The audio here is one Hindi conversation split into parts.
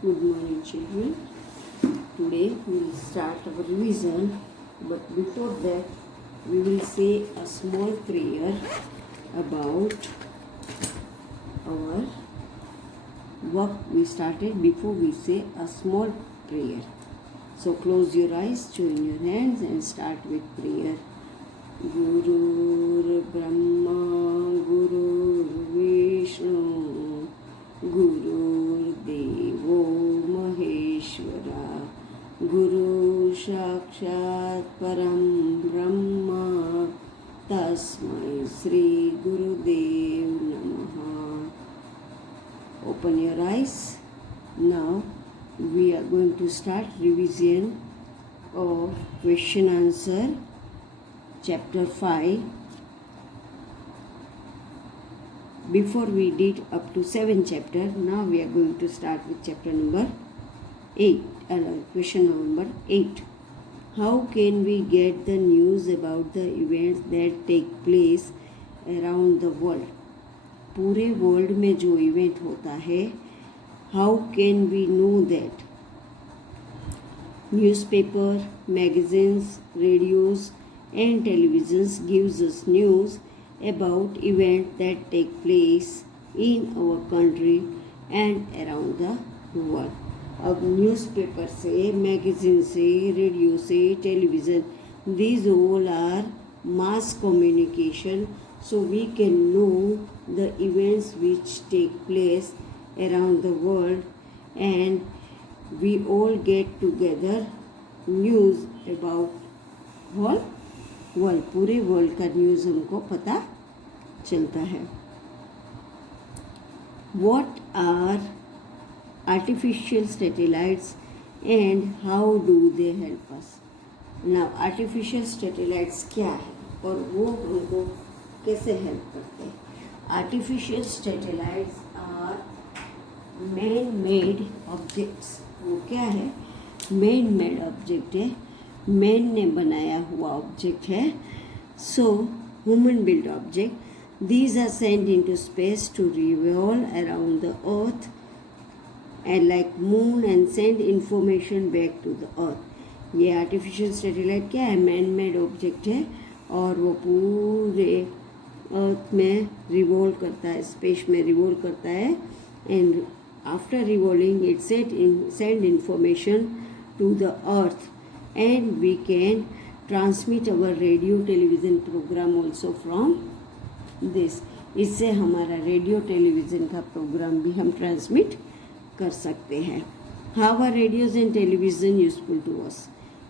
Good morning, children. Today we will start our revision, but before that, we will say a small prayer about our work we started. Before we say a small prayer, so close your eyes, join your hands, and start with prayer. Guru Brahma, Guru Vishnu, Guru Devo Maheshwara, Guru Sakshat Param Brahma, Tasmai Sri Gurudev Namaha. Open your eyes. Now we are going to start revision of question answer chapter 5. Before we did up to 7 chapter, now we are going to start with chapter number 8, question number 8. How can we get the news about the events that take place around the world? पूरे वर्ल्ड में जो इवेंट होता है, how can we know that? Newspaper, magazines, radios and televisions gives us news about events that take place in our country and around the world. अब न्यूज़पेपर से, मैगजीन से, रेडियो से, television, these all are mass communication, so we can know the events which take place around the world, and we all get together news about whole world. पूरे वर्ल्ड का न्यूज़ हमको पता चलता है. What are artificial satellites and how do they help us? Now artificial satellites क्या है और वो हमको कैसे हेल्प करते हैं? Artificial satellites are man-made objects. वो क्या है? Man-made object है, मैन ने बनाया हुआ ऑब्जेक्ट है. So human build object. These are send into space to revolve around the earth and like moon and send information back to the earth. ये आर्टिफिशियल सैटेलाइट क्या है? मैन मेड ऑब्जेक्ट है और वो पूरे अर्थ में रिवॉल्व करता है, स्पेस में रिवॉल्व करता है, and after revolving it send information to the earth, and we can transmit our radio television program also from this. इससे हमारा रेडियो टेलीविज़न का प्रोग्राम भी हम ट्रांसमिट कर सकते हैं. How are radios and television useful to us?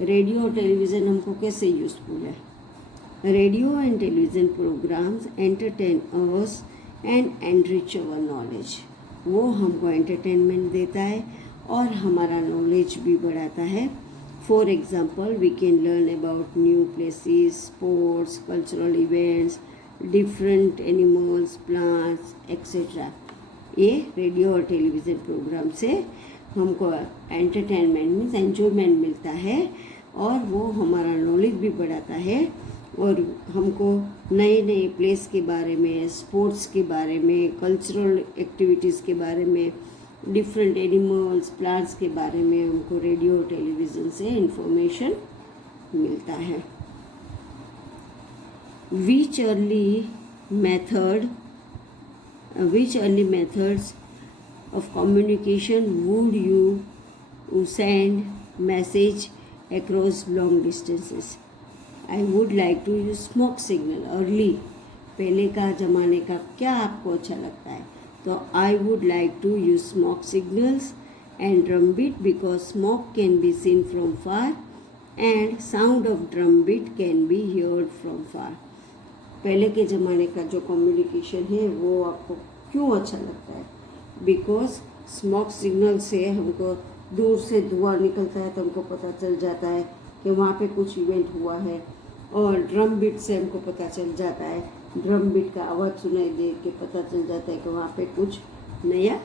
Radio और टेलीविज़न हमको कैसे यूज़फुल है? Radio and television programmes entertain us and enrich our knowledge. वो हमको एंटरटेनमेंट देता है और हमारा नॉलेज भी बढ़ाता है. For example, we can learn about new places, sports, cultural events, different animals, plants, etc. ये रेडियो और टेलीविज़न प्रोग्राम से हमको एंटरटेनमेंट मीन्स एंजॉयमेंट मिलता है और वो हमारा नॉलेज भी बढ़ाता है और हमको नए नए प्लेस के बारे में, स्पोर्ट्स के बारे में, कल्चरल एक्टिविटीज़ के बारे में, डिफरेंट एनिमल्स, प्लांट्स के बारे में हमको रेडियो और टेलीविज़न से इंफॉर्मेशन मिलता है. Which early methods of communication would you send message across long distances? I would like to use smoke signal. Early पहले का ज़माने का क्या आपको अच्छा लगता है? So I would like to use smoke signals and drum beat because smoke can be seen from far and sound of drum beat can be heard from far. पहले के ज़माने का जो कम्युनिकेशन है वो आपको क्यों अच्छा लगता है? बिकॉज स्मोक सिग्नल से हमको दूर से धुआं निकलता है तो हमको पता चल जाता है कि वहाँ पे कुछ इवेंट हुआ है, और ड्रम बीट से हमको पता चल जाता है, ड्रम बीट का आवाज़ सुनाई दे के पता चल जाता है कि वहाँ पे कुछ नया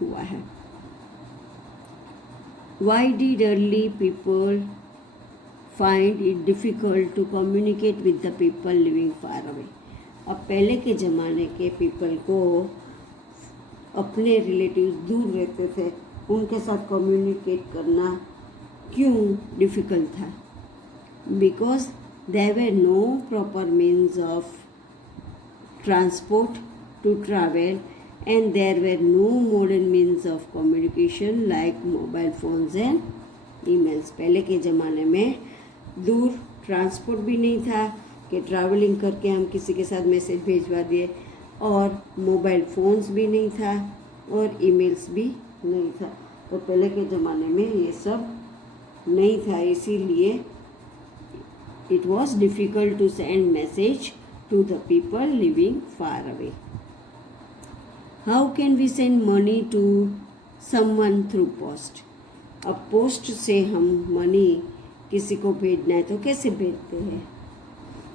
हुआ है. Why did early people find it difficult to communicate with the people living far away? अब पहले के ज़माने के पीपल को अपने रिलेटिव्स दूर रहते थे उनके साथ कम्युनिकेट करना क्यों डिफ़िकल्ट था? Because there were no proper means of transport to travel and there were no modern means of communication like mobile phones and emails. पहले के ज़माने में दूर ट्रांसपोर्ट भी नहीं था कि ट्रैवलिंग करके हम किसी के साथ मैसेज भेजवा दिए, और मोबाइल फ़ोन्स भी नहीं था और ईमेल्स भी नहीं था। तो पहले के ज़माने में ये सब नहीं था, इसीलिए it was difficult to send message to the people living far away. How can we send money to someone through post? अब पोस्ट से हम मनी किसी को भेजना है तो कैसे भेजते हैं?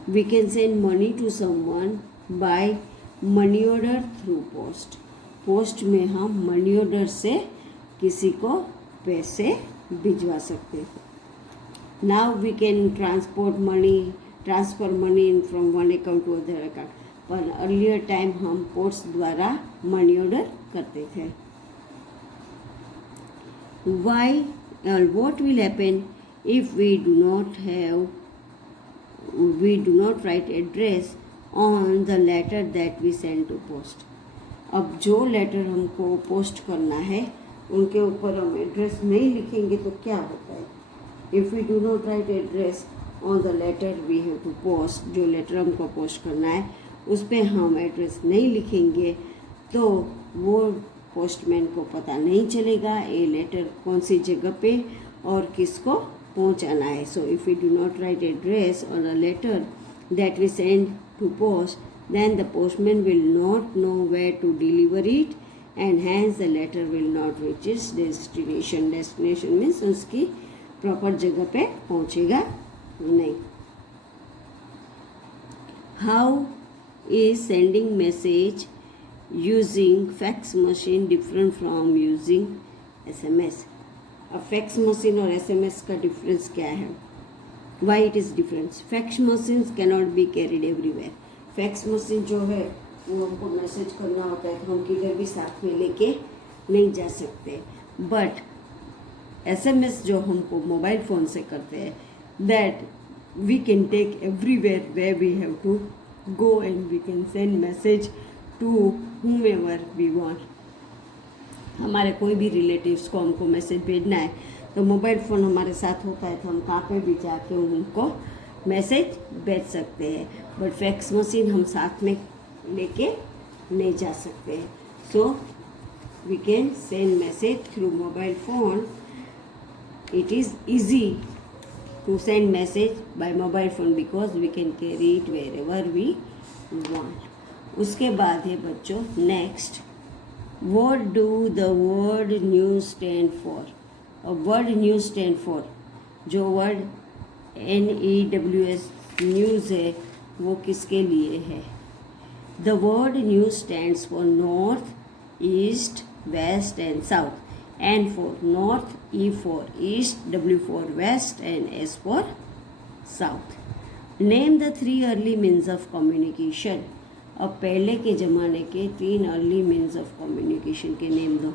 We can send money to someone by money order through post. Post में हम मनी ऑर्डर से किसी को पैसे भिजवा सकते हैं। Now we can transfer money in from one account to other account, पर अर्लियर टाइम हम पोस्ट द्वारा मनी ऑर्डर करते थे। Why what will happen if we do not write address on the letter that we send to post? अब जो लेटर हमको पोस्ट करना है उनके ऊपर हम एड्रेस नहीं लिखेंगे तो क्या होता है? If we do not write address on the letter we have to post, जो लेटर हमको पोस्ट करना है उस पर हम एड्रेस नहीं लिखेंगे तो वो पोस्टमैन को पता नहीं चलेगा ये लेटर कौन सी जगह पे और किसको पहुंचाना है। So if we do not write address on a letter that we send to post, then the postman will not know where to deliver it and hence the letter will not reach its destination. Destination means उसकी प्रॉपर जगह पे पहुंचेगा नहीं। How is sending message using fax machine different from using SMS? अब फैक्स मशीन और SMS का डिफरेंस क्या है? Why it is different? Fax machines cannot be carried everywhere. Fax machine जो है वो हमको मैसेज करना होता है तो हम किधर भी साथ में लेके नहीं जा सकते, बट SMS जो हमको मोबाइल फ़ोन से करते हैं that we can take everywhere where we have to go and we can send message to whomever we want. हमारे कोई भी रिलेटिव्स को हमको मैसेज भेजना है तो मोबाइल फ़ोन हमारे साथ होता है तो हम कहाँ पे भी जाके उनको मैसेज भेज सकते हैं, बट फैक्स मशीन हम साथ में लेके नहीं जा सकते। So we can send message through mobile phone. It is easy to send message by mobile phone because we can carry it wherever we want. उसके बाद है बच्चों next, what do the word news stand for? और वर्ड न्यूज़ स्टैंड फॉर, जो वर्ड NEWS न्यूज़ है वो किसके लिए है? The word news stands for north, east, west and south. N for north, E for east, W for west and S for south. Name the 3 early means of communication. अब पहले के ज़माने के 3 अर्ली मीन्स ऑफ कम्युनिकेशन के नेम दो।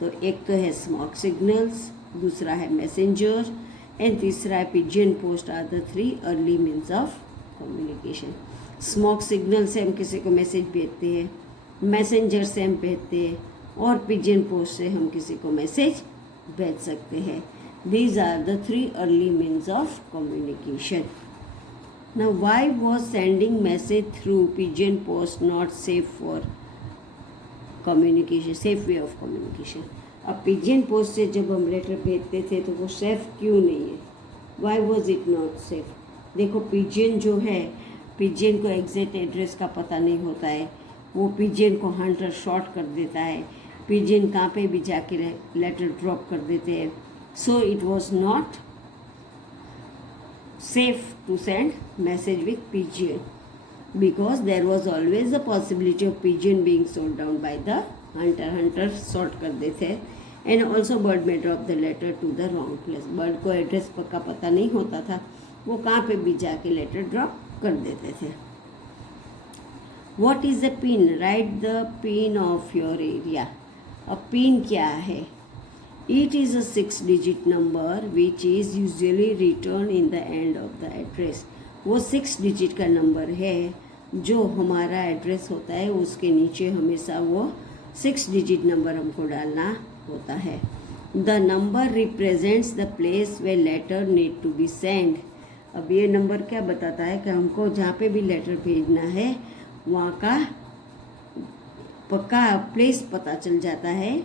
तो एक तो है स्मोक सिग्नल्स, दूसरा है मैसेंजर एंड तीसरा है pigeon post are the 3 early means of communication. Smoke signal से हम किसी को मैसेज भेजते हैं, मैसेंजर से हम भेजते हैं और पिजन पोस्ट से हम किसी को मैसेज भेज सकते हैं। These are the 3 early means of communication. Now why was sending message through pigeon post not safe for communication, safe way of communication? अब पिजन पोस्ट से जब हम लेटर भेजते थे तो वो सेफ क्यों नहीं है? Why was it not safe? देखो पिजन जो है, पिजन को एग्जैक्ट एड्रेस का पता नहीं होता है, वो पिजन को हंटर शॉर्ट कर देता है, पिजन कहाँ पे भी जाके लेटर ड्रॉप कर देते हैं। So it was not safe to send message with pigeon because there was always the possibility of pigeon being sold down by the hunter sort कर देते हैं। And also bird may drop the letter to the wrong place. Bird को एड्रेस का पता नहीं होता था, वो कहाँ पे भी जाके लेटर ड्रॉप कर देते थे। What is a pin? Write the pin of your area. अब पिन क्या है? It is a 6-digit number which is usually written in the end of the address. वो 6 डिजिट का नंबर है जो हमारा एड्रेस होता है उसके नीचे हमेशा वो 6 डिजिट नंबर हमको डालना होता है. The number represents the place where letter need to be send. अब ये नंबर क्या बताता है कि हमको जहाँ पे भी लेटर भेजना है वहाँ का पक्का प्लेस पता चल जाता है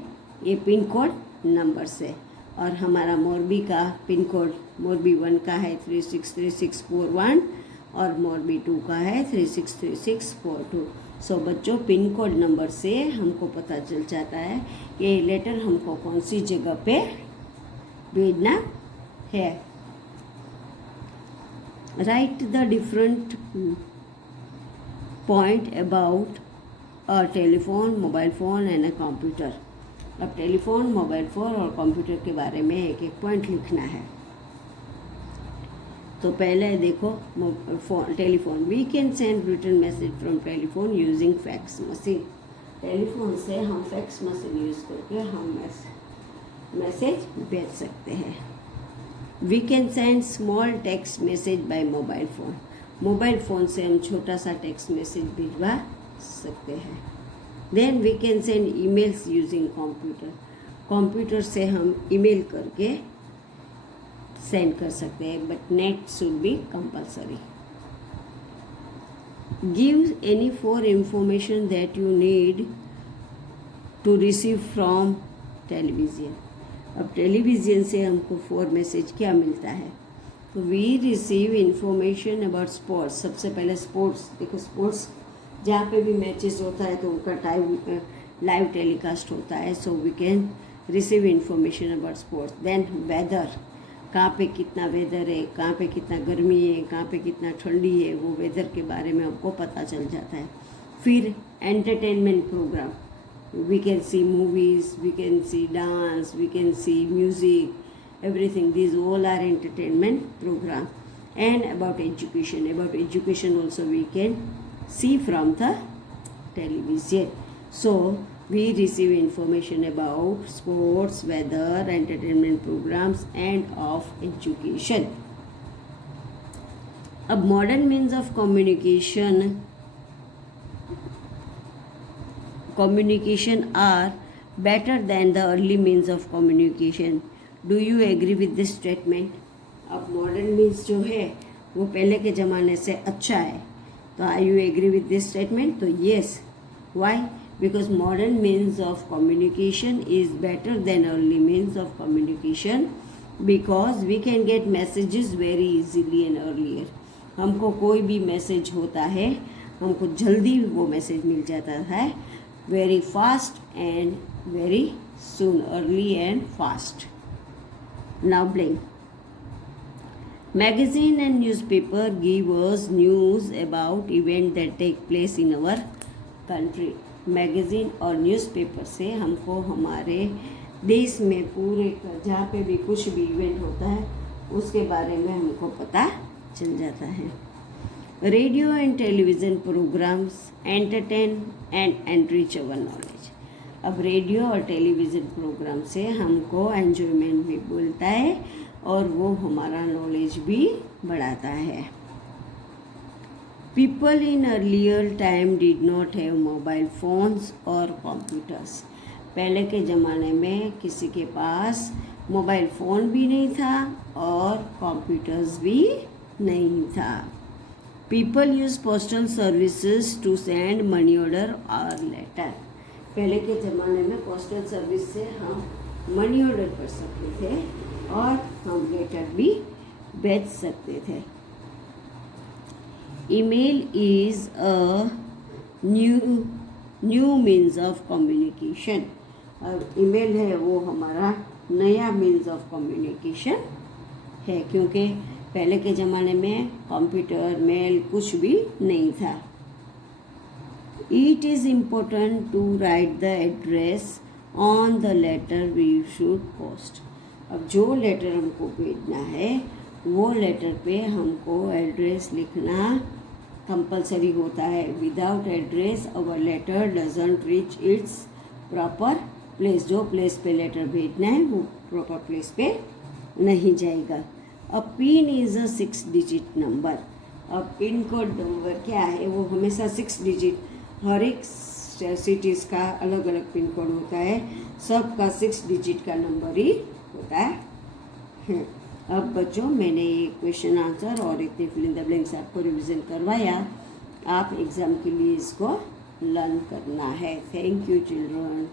ये पिन कोड नंबर से. और हमारा मोरबी का पिन कोड मोरबी 1 का है 363641 और मोरबी 2 का है 363642. सो बच्चों पिन कोड नंबर से हमको पता चल जाता है कि ये लेटर हमको कौन सी जगह पे भेजना है. Right the different point about a telephone, mobile phone and a computer. अब टेलीफोन, मोबाइल फ़ोन और कंप्यूटर के बारे में एक एक पॉइंट लिखना है. तो पहले देखो telephone. We can send written message from telephone using fax machine. Telephone से हम फैक्स मशीन यूज़ करके हम मैसेज भेज सकते हैं. We can send small text message by mobile phone. Mobile phone से हम छोटा सा टेक्स्ट मैसेज भिजवा सकते हैं. Then we can send emails using computer. Computer से हम ईमेल करके सेंड कर सकते हैं but net should be compulsory. Give any 4 information that you need to receive from television. अब टेलीविज़न से हमको 4 मैसेज क्या मिलता है. तो we receive information about sports. सबसे पहले स्पोर्ट्स. देखो स्पोर्ट्स जहाँ पे भी मैचेस होता है तो उनका लाइव टेलीकास्ट होता है. So we can receive information about sports. Then weather. कहाँ पे कितना वेदर है, कहाँ पे कितना गर्मी है, कहाँ पे कितना ठंडी है, वो वेदर के बारे में हमको पता चल जाता है. फिर entertainment program. We can see movies, we can see dance, we can see music, everything. These all are entertainment program. And about education also we can see from the television. So we receive information about sports, weather, entertainment programs and of education. A modern means of communication are better than the early means of communication. Do you agree with this statement. अब मॉडर्न मीन्स जो है वो पहले के ज़माने से अच्छा है. तो are you agree with this statement. तो yes. Why. Because modern means of communication is better than early means of communication because we can get messages very easily and earlier. हमको कोई भी मैसेज होता है हमको जल्दी वो मैसेज मिल जाता है. Very fast and very soon. Early and fast. Now blank. Magazine and newspaper give us news about events that take place in our country. Magazine और न्यूज़पेपर से हमको हमारे देश में पूरे जहाँ पे भी कुछ भी इवेंट होता है उसके बारे में हमको पता चल जाता है. Radio and television programmes entertain and enrich our knowledge. अब रेडियो और टेलीविज़न प्रोग्राम से हमको एन्जॉयमेंट भी मिलता है और वो हमारा नॉलेज भी बढ़ाता है. People in earlier time did not have mobile phones और कंप्यूटर्स. पहले के ज़माने में किसी के पास मोबाइल फ़ोन भी नहीं था और कंप्यूटर्स भी नहीं था. People use postal services to send money order और लेटर. पहले के ज़माने में पोस्टल सर्विस से हम मनी ऑर्डर कर सकते थे और हम लेटर भी भेज सकते थे. Email is a new means of communication. और ईमेल है वो हमारा नया मीन्स ऑफ कम्युनिकेशन है क्योंकि पहले के ज़माने में कंप्यूटर मेल कुछ भी नहीं था. It is important to write the address on the letter we should post. अब जो लेटर हमको भेजना है वो लेटर पे हमको एड्रेस लिखना कंपलसरी होता है. Without address our letter doesn't reach its proper place, जो प्लेस पे लेटर भेजना है वो प्रॉपर प्लेस पे नहीं जाएगा। A pin is a 6 digit number. अब पिन कोड नंबर क्या है, वो हमेशा 6 डिजिट, हर एक सिटीज़ का अलग अलग पिन कोड होता है, सबका 6 डिजिट का नंबर ही होता है। अब बच्चों, मैंने ये क्वेश्चन आंसर और इतने फिल इन द ब्लैंक्स आपको रिवीजन करवाया, आप एग्ज़ाम के लिए इसको लर्न करना है। Thank you children.